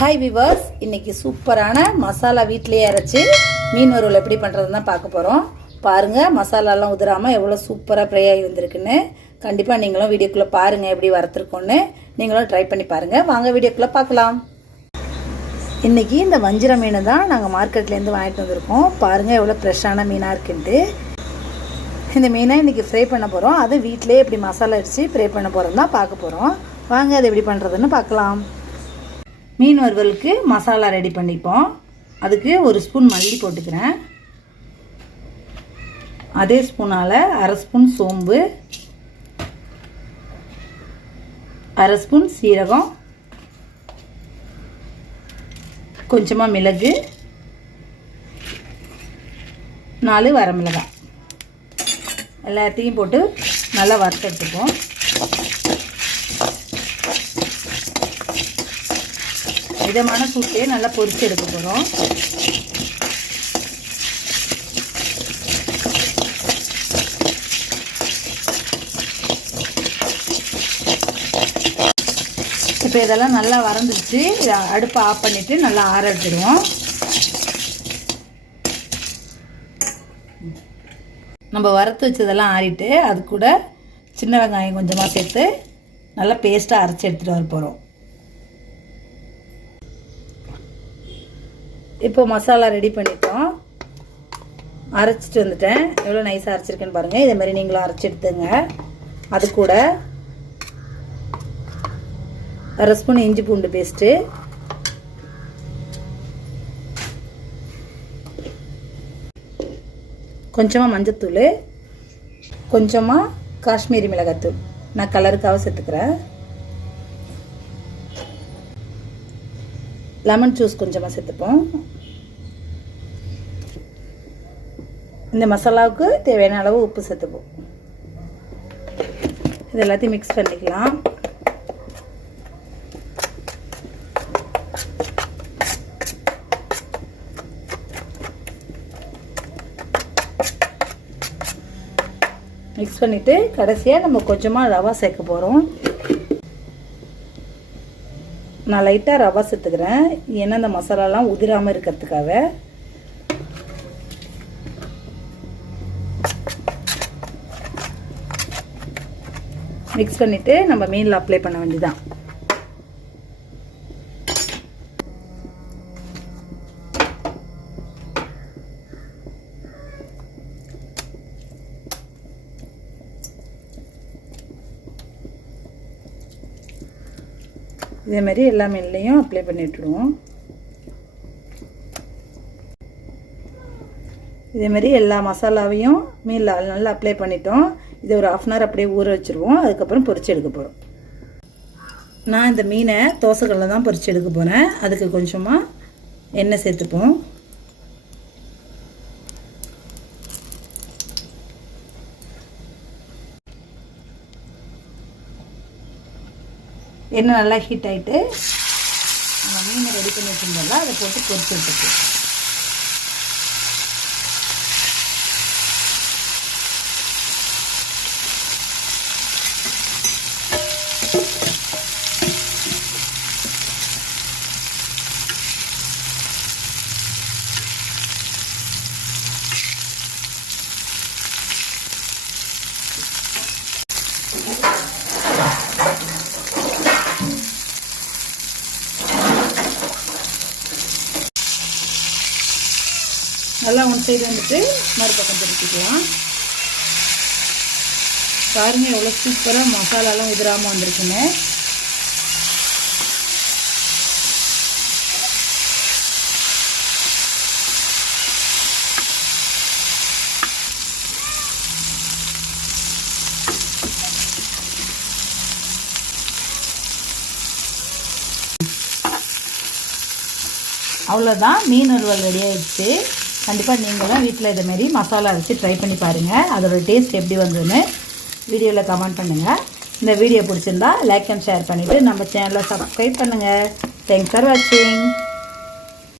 Hi viewers இன்னைக்கு சூப்பரான மசாலா வீட்டிலேயே அரைச்சி மீன் வறுவல் எப்படி பண்ணுறதுன்னு தான் பார்க்க போகிறோம் பாருங்கள் மசாலாலாம் உதிராமல் எவ்வளோ சூப்பராக ஃப்ரை ஆகி வந்திருக்குன்னு. கண்டிப்பாக நீங்களும் வீடியோக்குள்ளே பாருங்கள் எப்படி வறுத்துருக்கோன்னு. நீங்களும் ட்ரை பண்ணி பாருங்கள் வாங்க வீடியோக்குள்ளே பார்க்கலாம். இன்றைக்கி இந்த வஞ்சிர மீனை தான் நாங்கள் மார்க்கெட்லேருந்து வாங்கிட்டு வந்திருக்கோம். பாருங்கள் எவ்வளோ ஃப்ரெஷ்ஷான மீனாக இருக்குன்ட்டு. இந்த மீனை இன்றைக்கி ஃப்ரை பண்ண போகிறோம் அது வீட்டிலே எப்படி மசாலா அடித்து ஃப்ரை பண்ண போகிறோம் தான் பார்க்க போகிறோம் வாங்க அது எப்படி பண்ணுறதுன்னு பார்க்கலாம். மீன் வறுவலுக்கு மசாலா ரெடி பண்ணிப்போம். அதுக்கு ஒரு ஸ்பூன் மல்லி போட்டுக்கிறேன். அதே ஸ்பூனால் அரை ஸ்பூன் சோம்பு. அரை ஸ்பூன் சீரகம். கொஞ்சமாக மிளகு. நாலு வரமிளகாய். எல்லாத்தையும் போட்டு நல்லா வறுத்து எடுத்துப்போம். மிதமான சூட்லேயே நல்லா பொரித்து எடுக்க போகிறோம் இப்போ இதெல்லாம் நல்லா வறந்துருச்சு. அடுப்பை ஆஃப் பண்ணிவிட்டு நல்லா ஆற எடுத்துடுவோம் நம்ம வறுத்து வச்சதெல்லாம் ஆறிட்டு அது கூட சின்ன வெங்காயம் கொஞ்சமாக சேர்த்து நல்லா பேஸ்ட்டாக அரைச்சி எடுத்துகிட்டு வர போகிறோம் இப்போ மசாலா ரெடி பண்ணிட்டோம். அரைச்சிட்டு வந்துட்டேன். எவ்வளோ நைஸாக அரைச்சிருக்கேன்னு பாருங்கள் இதே மாதிரி நீங்களும் அரைச்சி எடுத்துங்க. அது கூட அரை ஸ்பூன் இஞ்சி பூண்டு பேஸ்ட்டு கொஞ்சமாக மஞ்சத்தூள். கொஞ்சமாக காஷ்மீரி மிளகாத்தூள். நான் கலருக்காக சேர்த்துக்கிறேன். லெமன் ஜூஸ் கொஞ்சமாக சேர்த்துப்போம். இந்த மசாலாவுக்கு தேவையான அளவு உப்பு சேர்த்துப்போம். இது எல்லாத்தையும் மிக்ஸ் பண்ணிக்கலாம். மிக்ஸ் பண்ணிவிட்டு கடைசியாக நம்ம கொஞ்சமாக ரவா சேர்க்க போகிறோம் நான் லைட்டாக ரவா சேர்த்துக்கிறேன் ஏன்னா அந்த மசாலாலாம் உதிராமல் இருக்கிறதுக்காக. மிக்ஸ் பண்ணிவிட்டு நம்ம மீனில் அப்ளை பண்ண வேண்டியதான் இதே மாதிரி எல்லா மீன்லேயும் அப்ளை பண்ணி விட்டுடுவோம் இதே மாதிரி எல்லா மசாலாவையும் மீனில் நல்லா அப்ளை பண்ணிட்டோம். இதை ஒரு ஆஃப் அன் ஹவர் அப்படியே ஊற வச்சுருவோம். அதுக்கப்புறம் பொரிச்சு எடுக்க போகிறோம் நான் இந்த மீனை தோசைக்கல்ல தான் பொரிச்சு எடுக்க போகிறேன் அதுக்கு கொஞ்சமாக எண்ணெய் சேர்த்துப்போம். எண்ணெய் நல்லா ஹீட் ஆகிட்டு நம்ம மீனை ரெடி பண்ணி வச்சுருந்தோம்ல அதை போட்டு பொறிச்சு விட்டுருக்கு நல்லா ஒன் சைடு வந்துட்டு மறுபக்கம் திருப்பிக்கலாம். பாருங்க எவ்வளோ சூப்பராக மசாலாலாம் உதிராமல் வந்திருக்குங்க அவ்வளோதான் மீன் வறுவல் ரெடி ஆயிடுச்சு. கண்டிப்பாக நீங்களும் வீட்டில் இதேமாரி மசாலா வச்சு ட்ரை பண்ணி பாருங்கள் அதோட டேஸ்ட் எப்படி வந்ததுன்னு வீடியோவில் கமெண்ட் பண்ணுங்கள் இந்த வீடியோ பிடிச்சிருந்தா லைக் அண்ட் ஷேர் பண்ணிவிட்டு நம்ம சேனலை சப்ஸ்கிரைப் பண்ணுங்கள் தேங்க்ஸ் ஃபார் வாட்சிங்